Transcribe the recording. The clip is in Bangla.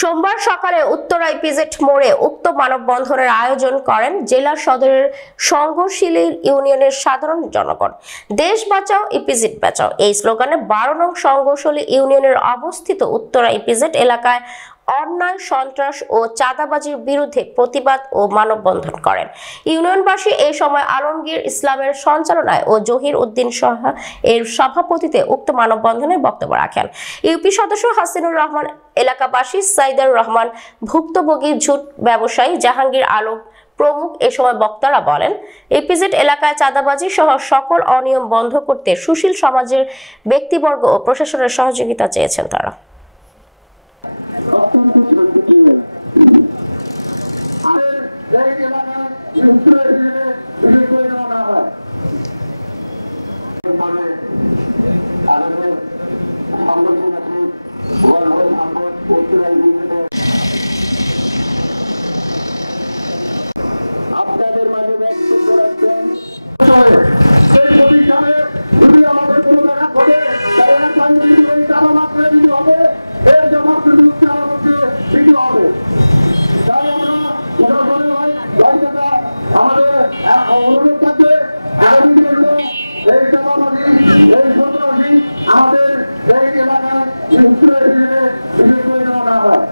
সোমবার সকালে উত্তরা ইপিজেড মোড়ে উক্ত মানববন্ধনের আয়োজন করেন জেলা সদরের সংঘশীল ইউনিয়নের সাধারণ জনগণ। দেশ বাঁচাও ইপিজেড বাঁচাও এই স্লোগানে 12 নং সংঘশীল ইউনিয়নের অবস্থিত উত্তরা ইপিজেড এলাকায় অন্যায়, সন্ত্রাস ও চাঁদাবাজির বিরুদ্ধে প্রতিবাদ ও মানববন্ধন করেন। ইউনিয়নবাসী এই সময় আলমগীর ইসলামের সঞ্চালনায় ও জহির উদ্দিন সাহা এর সভাপতিত্বে উক্ত মানববন্ধনে বক্তব্য রাখেন। ইউপি সদস্য হাসিনুর রহমান, এলাকাবাসী সাইদুর রহমান, ভুক্তভোগী ঝুট ব্যবসায়ী জাহাঙ্গীর আলম প্রমুখ এ সময় বক্তারা বলেন, ইপিজেড এলাকায় চাঁদাবাজি সহ সকল অনিয়ম বন্ধ করতে সুশীল সমাজের ব্যক্তিবর্গ ও প্রশাসনের সহযোগিতা চেয়েছেন তারা। অত্যন্ত শান্তিপ্রিয় এই এলাকায় বিশেষ করে নেওয়া হয়। আমাদের সংগঠন আছে গল্প সম্পদ আপনাদের মাঝে বক্তব্য রাখছেন। সেই প্রতিষ্ঠানে যদি আমাদের কোনো জায়গা ঘটে তাহলে এই চালা মাত্রায় দিতে হবে, এর জমা শুধু দিতে হবে। তাই আমরা প্রশাসনের ভাইটা আমাদের অনুরোধ থাকবে আগামী দিনে এই চালাবাজি, এই সন্ত্রাসী আমাদের এই এলাকায় বিশেষ করে নেওয়া না হয়।